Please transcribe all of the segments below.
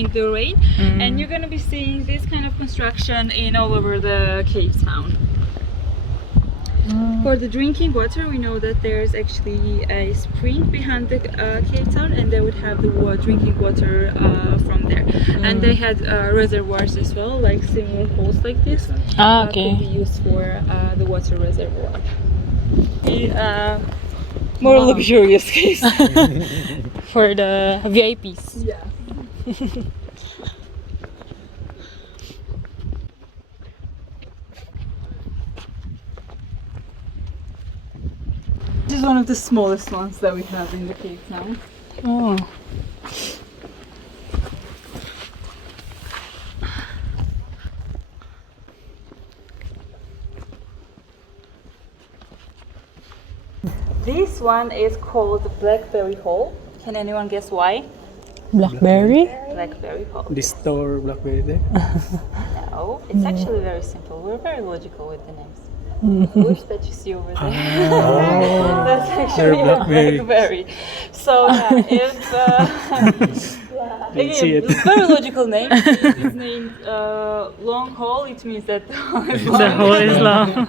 during the rain. And you're going to be seeing this kind of construction in all over the Cape Town. For the drinking water, we know that there's actually a spring behind the Cape Town, and they would have the drinking water from there. And they had reservoirs as well, like similar holes like this. Okay. Could be used for the water reservoir. More luxurious case. For the VIPs. Yeah. This is one of the smallest ones that we have in the Cape Town. Oh. This one is called the Blackberry Hole. Can anyone guess why? Blackberry? Blackberry Hole. The store Blackberry there? No, it's actually very simple. We're very logical with the names. Bush that you see over there. That's actually a blackberry. So if again, very logical name. It's named Long Hole. It means that the hole is long.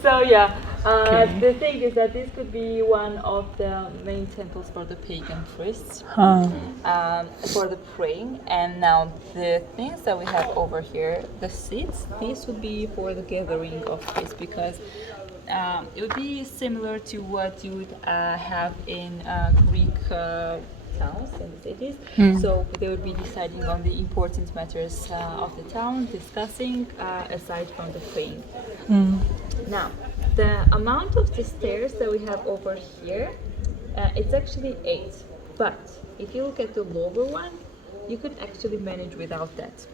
So yeah. The thing is that this could be one of the main temples for the pagan priests, for the praying. And now the things that we have over here, the seats, these would be for the gathering of priests, because it would be similar to what you would have in Greek towns and cities. So they would be deciding on the important matters of the town, discussing aside from the praying. Now, the amount of the stairs that we have over here, it's actually 8. But if you look at the lower one, you could actually manage without that.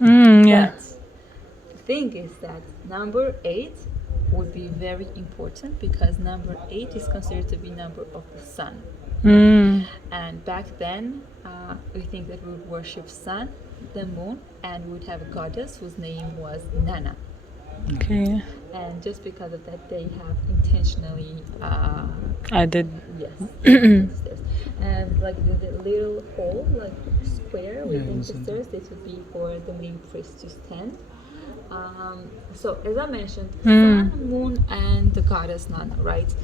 Yeah. But the thing is that number 8 would be very important, because number 8 is considered to be number of the sun. And back then, we think that we would worship sun, the moon, and we would have a goddess whose name was Nana. Okay. And just because of that, they have intentionally Added. yes, stairs. And like the little hole, like square within the stairs, this would be for the main priest to stand. So as I mentioned, sun, moon, and the goddess Nana, right?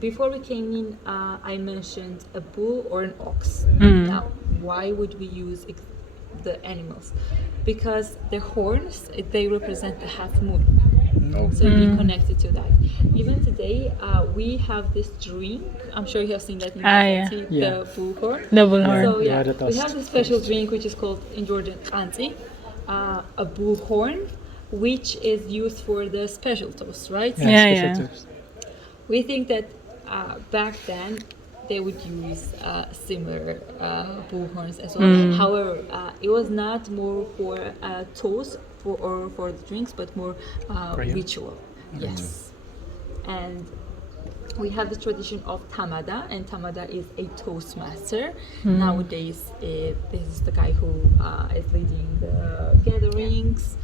Before we came in, I mentioned a bull or an ox. Now, why would we use the animals? Because the horns, they represent the half moon. So be connected to that. Even today, we have this drink. I'm sure you have seen that in the bullhorn. The bullhorn. So yeah, we have this special drink which is called in Georgian anti, a bullhorn, which is used for the special toast, right? Yeah. We think that back then they would use similar bullhorns as well. However, it was not more for toast or for the drinks, but more ritual. Yes. And we have the tradition of tamada, and tamada is a toastmaster. Nowadays, this is the guy who is leading the gatherings,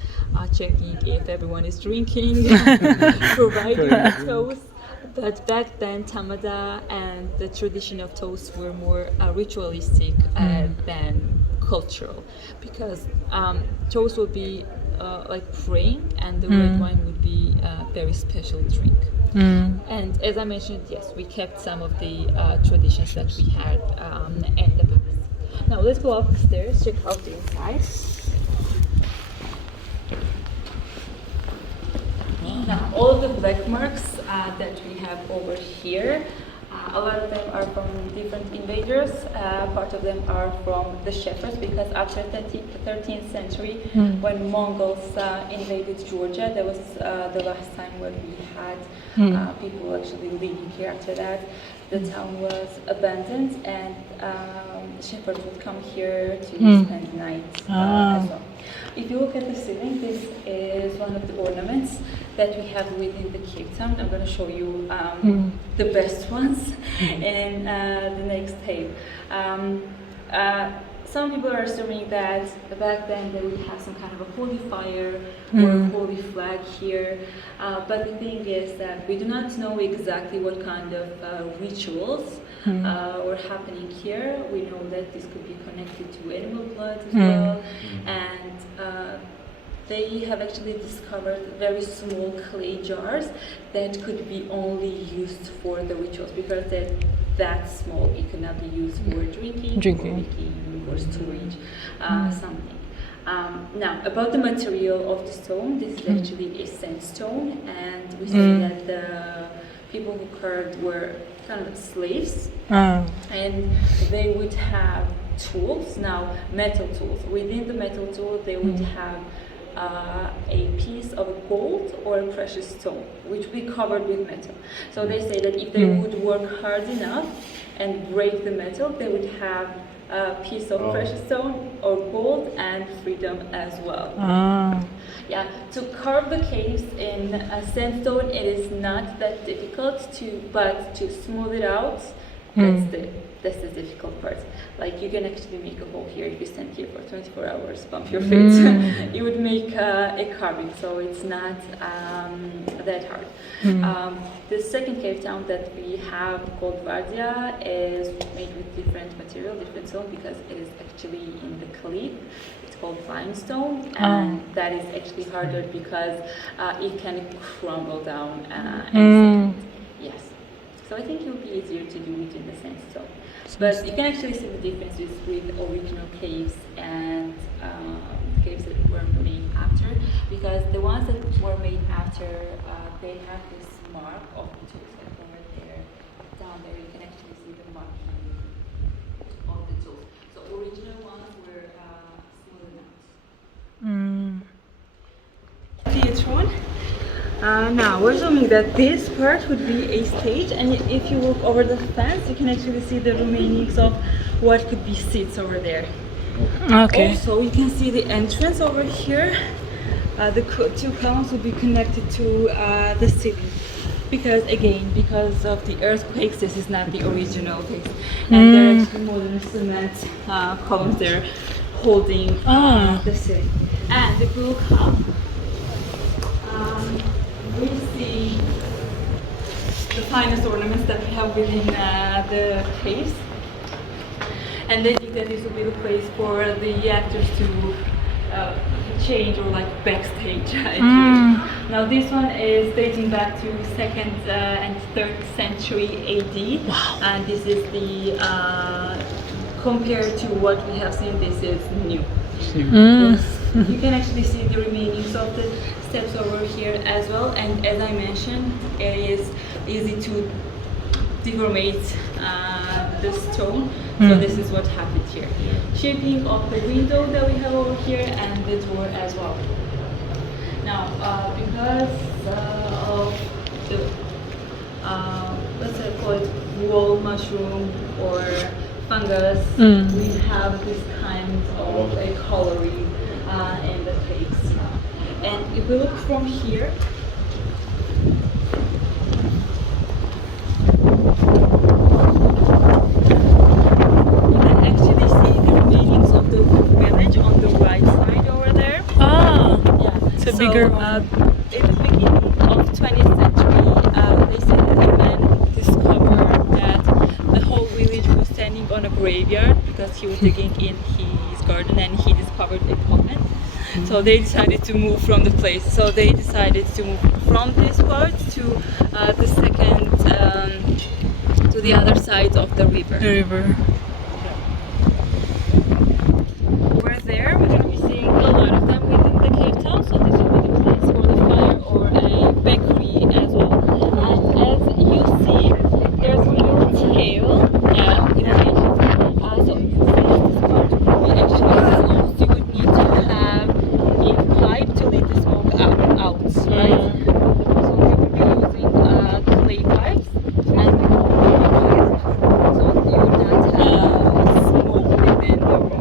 checking if everyone is drinking, providing the toast. But back then, tamada and the tradition of toast were more ritualistic than cultural, because toast would be like praying, and the red wine would be a very special drink. And as I mentioned, yes, we kept some of the traditions that we had in the past. Now let's go upstairs, check out the inside. Now, all of the black marks that we have over here, a lot of them are from different invaders. Part of them are from the shepherds, because after the 13th century, when Mongols invaded Georgia, that was the last time when we had people actually living here. After that, the town was abandoned, and shepherds would come here to spend the night as well. If you look at the ceiling, this is one of the ornaments that we have within the Cape Town. I'm going to show you the best ones in the next tape. Some people are assuming that back then they would have some kind of a holy fire or a holy flag here, but the thing is that we do not know exactly what kind of rituals were happening here. We know that this could be connected to animal blood as well, and they have actually discovered very small clay jars that could be only used for the rituals because they're that small. It could not be used for drinking. Or making or storage, something. Now, about the material of the stone, this is actually a sandstone, and we see that the people who carved were kind of slaves, and they would have tools, now metal tools. Within the metal tool, they would have a piece of gold or a precious stone, which we covered with metal. So they say that if they would work hard enough and break the metal, they would have a piece of precious stone or gold and freedom as well. Yeah, to carve the caves in sandstone, it is not that difficult but to smooth it out, that's the difficult part. Like you can actually make a hole here if you stand here for 24 hours, bump your feet, you would make a carving, so it's not that hard. The second cave town that we have called Vardia is made with different material, different stone, because it is actually in the cliff. It's called limestone, and that is actually harder because it can crumble down in a second. Yes. So I think it would be easier to do it in the sandstone. But you can actually see the differences with original caves and caves that were made after, because the ones that were made after, they have this mark of the tools, like over there, down there, you can actually see the marking of the tools. So original ones were smoothed out. Theatron. Now we're assuming that this part would be a stage, and if you look over the fence, you can actually see the remainings of what could be seats over there. Okay. Also, you can see the entrance over here. The two columns will be connected to the ceiling, because of the earthquakes, this is not the original case, and there are actually modern cement columns there holding the ceiling. And if we look up, we see the finest ornaments that we have within the caves, and they think that this will be the place for the actors to change, or like backstage. Now this one is dating back to 2nd and 3rd century AD. Wow. And this is the compared to what we have seen, this is new. Yes. You can actually see the remainings of the steps over here as well, and as I mentioned, it is easy to deformate the stone, so this is what happened here. Shaping of the window that we have over here, and the door as well. Now, because of the let's say call it wall mushroom or fungus, we have this kind of a coloring in the caves now. And if we look from here, you can actually see the remainings of the village on the right side over there. Yeah. It's a bigger one. In the beginning of 20th century, they said that a man discovered that the whole village was standing on a graveyard because he was digging in his garden and he discovered a coffin. So they decided to move from the place. So they decided to move from this part to the second, to the other side of the river. Over there, we're going to be seeing a lot of them within the cave town. So this will be the place for the fire or a bakery as well. And as you see, there's a little tail in the region. So since this part would be actually closed, you would need to have a pipe to lead the smoke out, right? So we would be using clay pipes, and so you would not have smoke within the room.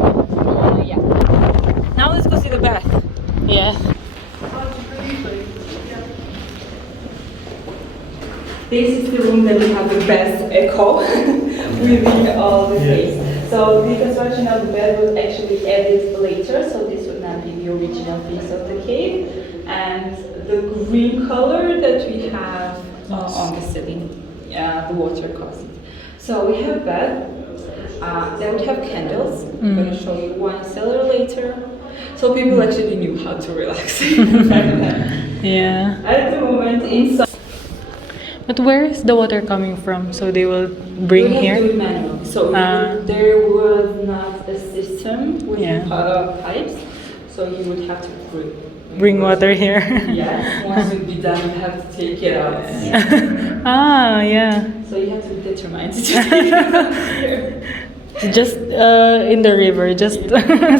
Yeah. Now let's go see the bath. Yeah. This is the room that we have the best echo within all the caves. So the construction of the bed was actually added later, so this would not be the original piece of the cave. And the green color that we have on the ceiling, the water caused it. So we have bed. Then we have candles. I'm gonna show you one cellar later. So people actually knew how to relax back then. Yeah. At the moment, inside. But where is the water coming from? So they will bring We have here? to do it manually. So there was not a system with pipes, so you would have to Bring water here. Yes, once you'd be done, you have to take it out. Ah, yeah. So you have to be determined to take it out here. Just in the river, just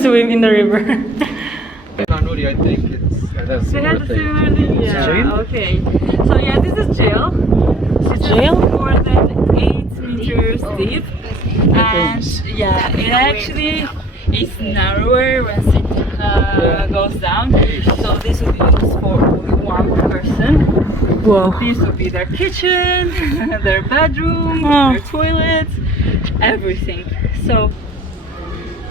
swim in the river. Kanuri, I think that's They had a similar thing. Yeah. Jail? Okay. So yeah, this is jail. It's Jail? more than 8 meters deep, and yeah, it actually is narrower once it goes down. So this would be used for only one person. Whoa. This would be their kitchen, their bedroom, Oh. their toilet, everything. So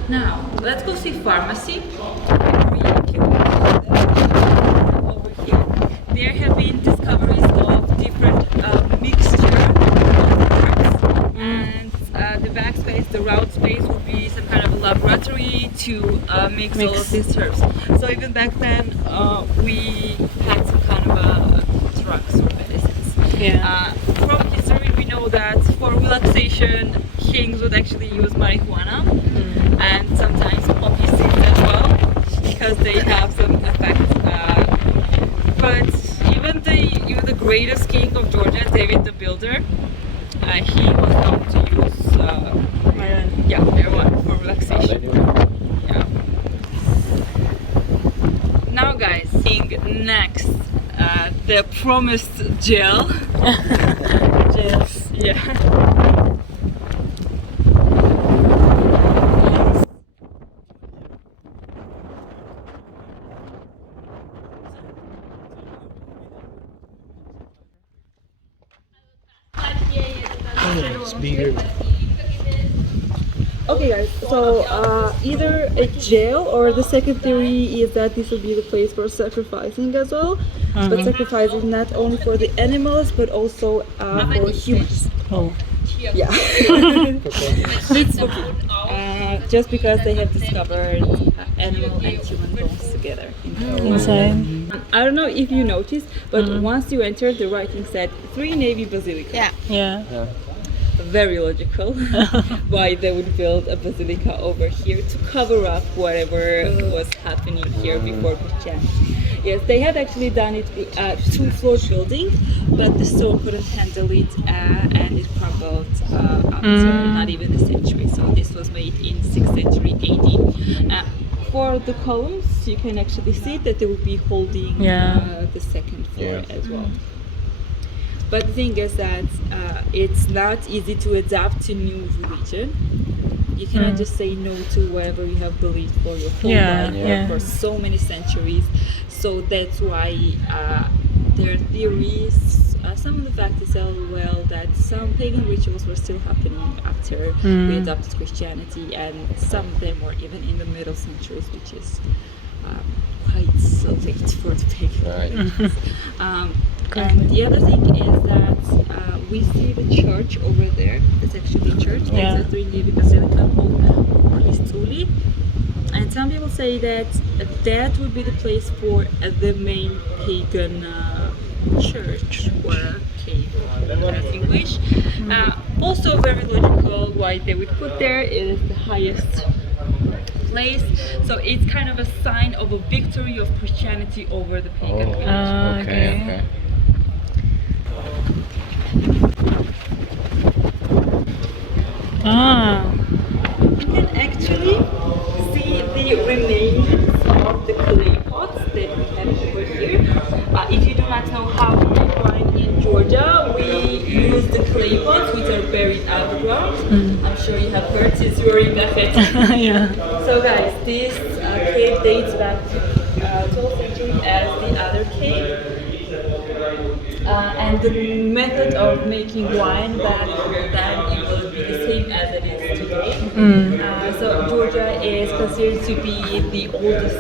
now let's go see pharmacy. Over here, there have been discoveries of different mixture of herbs, and the backspace, the round space, would be some kind of a laboratory to mix all of these herbs. So even back then, we had some kind of drugs or medicines. Yeah. From history, we know that for relaxation, kings would actually use marijuana and sometimes poppy seeds as well, because they have some effect. But even the greatest king of Georgia, David the Builder, he was known to use marijuana for relaxation. Yeah. Now, guys, seeing next the promised jail. Jails. Yeah. It's bigger. Okay guys, so either a jail or the second theory is that this will be the place for sacrificing as well. But sacrificing not only for the animals but also for humans. Oh. Yeah. It's spooky. Just because they have discovered animal and human bones together. Inside. I don't know if you noticed, but once you enter, the writing said 3 Navy Basilica. Yeah. Yeah. Very logical why they would build a basilica over here to cover up whatever was happening here before Christianity. Yes, they had actually done it with a 2-floor building, but the stone couldn't handle it and it crumbled after not even a century. So this was made in 6th century AD. For the columns, you can actually see that they will be holding the second floor as well. But the thing is that it's not easy to adapt to new religion. You cannot just say no to whatever you have believed for your whole life or for so many centuries. So that's why their theories, some of the facts tell well that some pagan rituals were still happening after we adopted Christianity, and some of them were even in the middle centuries, which is quite so late for the pagan religions. And the other thing is that we see the church over there. It's actually a church. It's a 3 Navy Basilica called Uplistsikhe. And some people say that that would be the place for the main pagan church or cave, as you wish. Also very logical why they would put there. It is the highest place, so it's kind of a sign of a victory of Christianity over the pagan religion. Okay. You can actually see the remains of the clay pots that we have over here. If you do not know how to make wine in Georgia, we use the clay pots which are buried underground. I'm sure you have heard since you were in Gazette. Yeah. So guys, this cave dates back to 12th century as the other cave. And the method of making wine back then, it will be the same as it is today. So Georgia is considered to be the oldest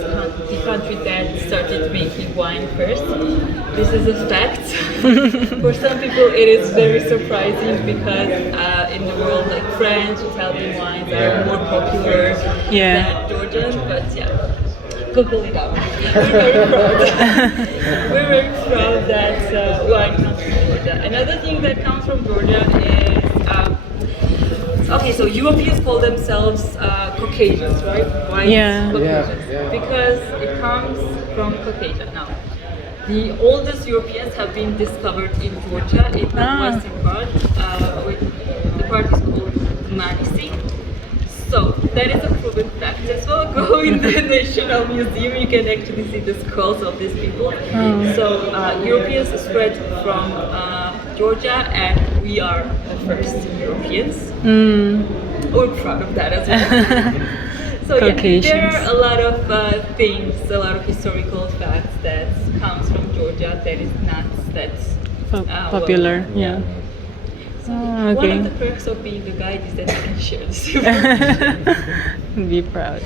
the country that started making wine first. This is a fact. For some people, it is very surprising because in the world, like French, Italian wines are more popular than Georgian. But yeah, Google it up. We're very proud. We're very proud that wine comes from Georgia. Another thing that comes from Georgia is. Okay, so Europeans call themselves Caucasians, right? Why Caucasians? Because it comes from Caucasia. Now, the oldest Europeans have been discovered in Georgia, in the western part. The part is called Manisi. So that is a proven fact as well. Go in the National Museum, you can actually see the skulls of these people. So Europeans spread from Georgia, and we are the first Europeans. We're proud of that as well. So yeah, there are a lot of things, a lot of historical facts that comes from Georgia that is not that popular. Well, so one of the perks of being a guide is that you can share this information. Be proud.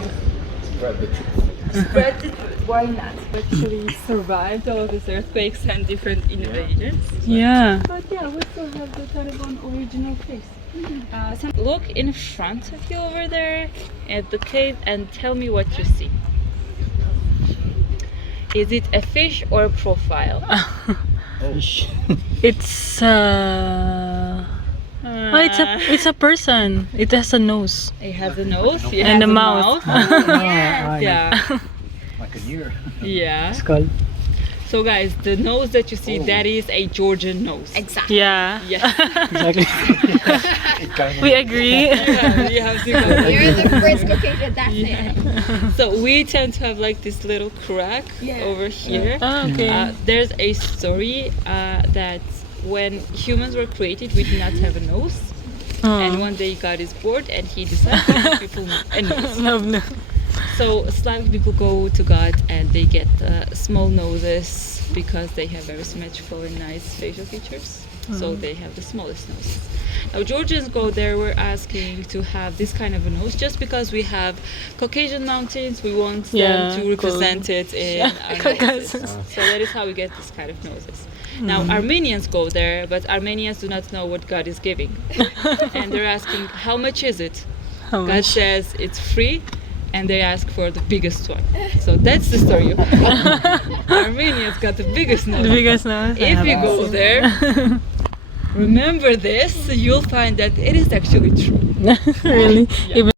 Spread the truth. Spread the truth. Why not? Actually survived all of these earthquakes and different invasions. Yeah. But yeah, we still have the Taliban original face. So look in front of you over there at the cave and tell me what you see. Is it a fish or a profile? It's it's a person. It has a nose. It has a nose, And a mouth. Yeah. Like an ear. Yeah. Skull. So guys, the nose that you see, that is a Georgian nose. Exactly. Yeah. Yeah. Exactly. We agree. Yeah, you have to go. You're the first Caucasian, that's it. So we tend to have like this little crack over here. Oh, okay. There's a story that when humans were created, we did not have a nose. And one day God is bored and he decided to give people a nose. No. So Slavic people go to God and they get small noses because they have very symmetrical and nice facial features. So they have the smallest noses. Now Georgians go there, we're asking to have this kind of a nose just because we have Caucasian mountains, we want them to represent it in our noses. So that is how we get this kind of noses. Now Armenians go there, but Armenians do not know what God is giving. And they're asking, how much is it? God says it's free, and they ask for the biggest one. So that's the story of Armenians got the biggest nose. The biggest nose. If you go there, remember this, you'll find that it is actually true. Really? Even